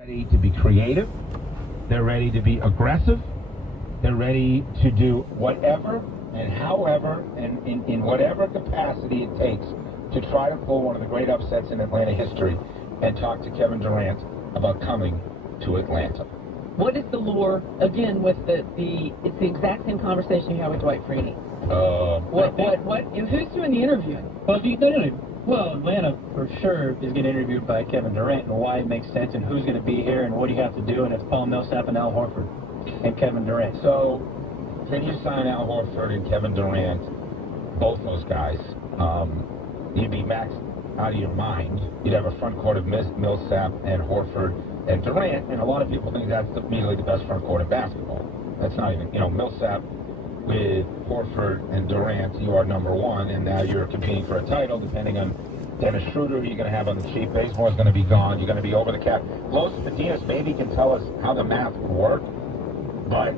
Ready to be creative. They're ready to be aggressive. They're ready to do whatever and however and in whatever capacity it takes to try to pull one of the great upsets in Atlanta history and talk to Kevin Durant about coming to Atlanta. What is the lure, again, with it's the exact same conversation you had with Dwight Freeney. Who's doing the interviewing? Well, Atlanta for sure is getting interviewed by Kevin Durant and why it makes sense and who's going to be here and what do you have to do, and it's Paul Millsap and Al Horford and Kevin Durant. So, can you sign Al Horford and Kevin Durant, both those guys? You'd be maxed out of your mind. You'd have a front court of Millsap and Horford and Durant, and a lot of people think that's immediately the best front court in basketball. That's not even, Millsap with Horford and Durant, you are number one, and now you're competing for a title, depending on Dennis Schroeder, who you're going to have on the cheap. Bazemore's going to be gone. You're going to be over the cap. Los Medinas maybe can tell us how the math will work, but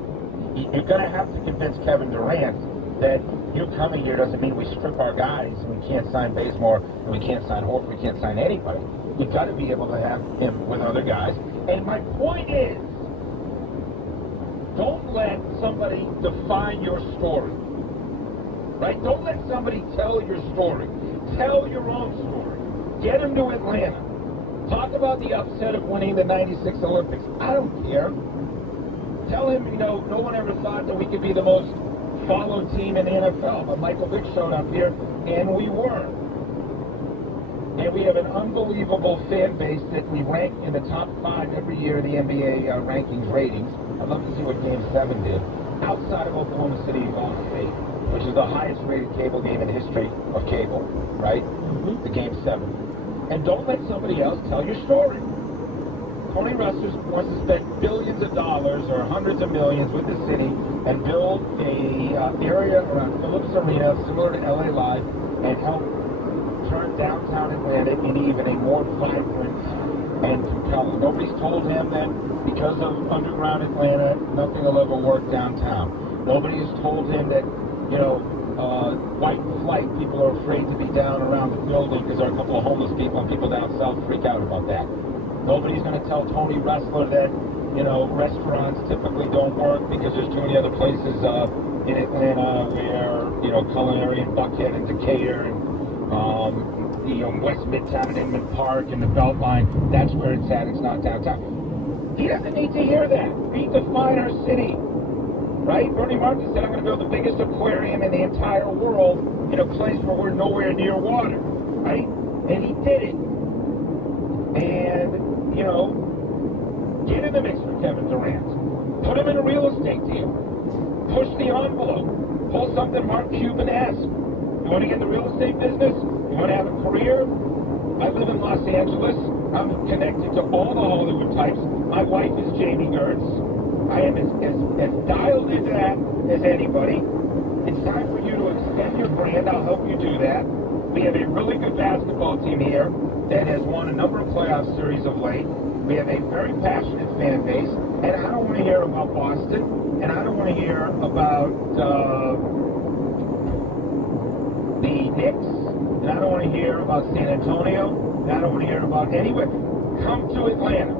you're going to have to convince Kevin Durant that you coming here doesn't mean we strip our guys and we can't sign Bazemore and we can't sign Horford, we can't sign anybody. You've got to be able to have him with other guys. And my point is, don't let somebody define your story, right? Don't let somebody tell your story. Tell your own story. Get him to Atlanta. Talk about the upset of winning the 96 Olympics. I don't care. Tell him, no one ever thought that we could be the most followed team in the NFL, but Michael Vick showed up here, and we were. And we have an unbelievable fan base that we rank in the top 5 every year in the NBA rankings ratings. I'd love to see what Game 7 did. Outside of Oklahoma City and Golden State, which is the highest rated cable game in history of cable, right? The Game 7. And don't let somebody else tell your story. Tony Russell wants to spend billions of dollars or hundreds of millions with the city and build a area around Phillips Arena similar to LA Live and help turn downtown Atlanta in even a more vibrant and compelling. Nobody's told him that because of underground Atlanta, nothing will ever work downtown. Nobody has told him that, white flight, people are afraid to be down around the building because there are a couple of homeless people and people down south freak out about that. Nobody's going to tell Tony Ressler that, restaurants typically don't work because there's too many other places in Atlanta where, Culinary and Buckhead and Decatur and West Midtown and Inman Park and the Beltline, that's where it's at. It's not downtown. He doesn't need to hear that. We define our city, right? Bernie Martin said, I'm going to build the biggest aquarium in the entire world in a place where we're nowhere near water, right? And he did it. And, get in the mix for Kevin Durant. Put him in a real estate deal. Push the envelope. Pull something Mark Cuban-esque. You want to get in the real estate business? You want to have a career? I live in Los Angeles. I'm connected to all the Hollywood types. My wife is Jamie Gertz. I am as dialed into that as anybody. It's time for you to extend your brand. I'll help you do that. We have a really good basketball team here that has won a number of playoff series of late. We have a very passionate fan base. And I don't want to hear about Boston. And I don't want to hear about the Knicks, and I don't want to hear about San Antonio, and I don't want to hear about anywhere. Come to Atlanta.